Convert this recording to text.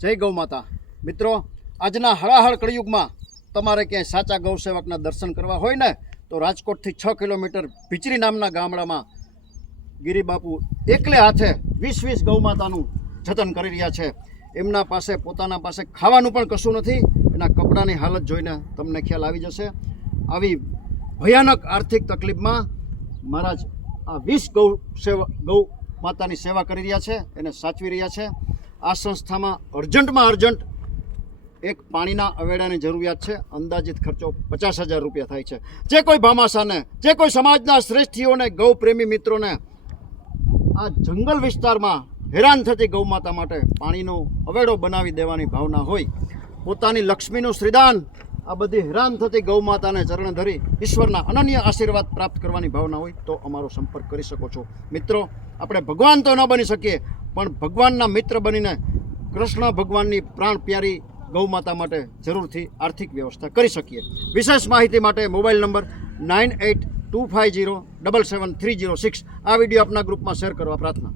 જય ગૌ માતા મિત્રો, આજના હળાહળ કળિયુગમાં તમારે ક્યાંય સાચા ગૌસેવકના દર્શન કરવા હોય ને તો રાજકોટથી 6 કિલોમીટર ભીચરી નામના ગામડામાં ગિરિબાપુ એકલે હાથે 20 ગૌ માતાનું જતન કરી રહ્યા છે. એમના પોતાના પાસે ખાવાનું પણ કશું નથી. એના કપડાની હાલત જોઈને તમને ખ્યાલ આવી જશે. આવી ભયાનક આર્થિક તકલીફમાં મહારાજ આ 20 ગૌ માતાની સેવા કરી રહ્યા છે, એને સાચવી રહ્યા છે. આ સંસ્થામાં અર્જન્ટ એક પાણીના અવેડાની જરૂરિયાત છે. અંદાજિત ખર્ચો 50,000 રૂપિયા થાય છે. જે કોઈ ભામાશાને, જે કોઈ સમાજના શ્રેષ્ઠીઓને, ગૌ પ્રેમી મિત્રોને આ જંગલ વિસ્તારમાં હેરાન થતી ગૌ માતા માટે પાણીનો અવેડો બનાવી દેવાની ભાવના હોય, પોતાની લક્ષ્મીનું શ્રીદાન આ બધી હેરાન થતી ગૌ માતાને ચરણે ધરી ઈશ્વરના અનન્ય આશીર્વાદ પ્રાપ્ત કરવાની ભાવના હોય તો અમારો સંપર્ક કરી શકો છો. મિત્રો, આપણે ભગવાન તો ન બની શકીએ, પણ ભગવાનના મિત્ર બનીને કૃષ્ણ ભગવાનની પ્રાણ પ્યારી ગૌ માતા માટે જરૂરથી આર્થિક વ્યવસ્થા કરી શકીએ. વિશેષ માહિતી માટે મોબાઈલ નંબર 9825077306 આ વિડીયો આપના ગ્રુપમાં શેર કરવા પ્રાર્થના.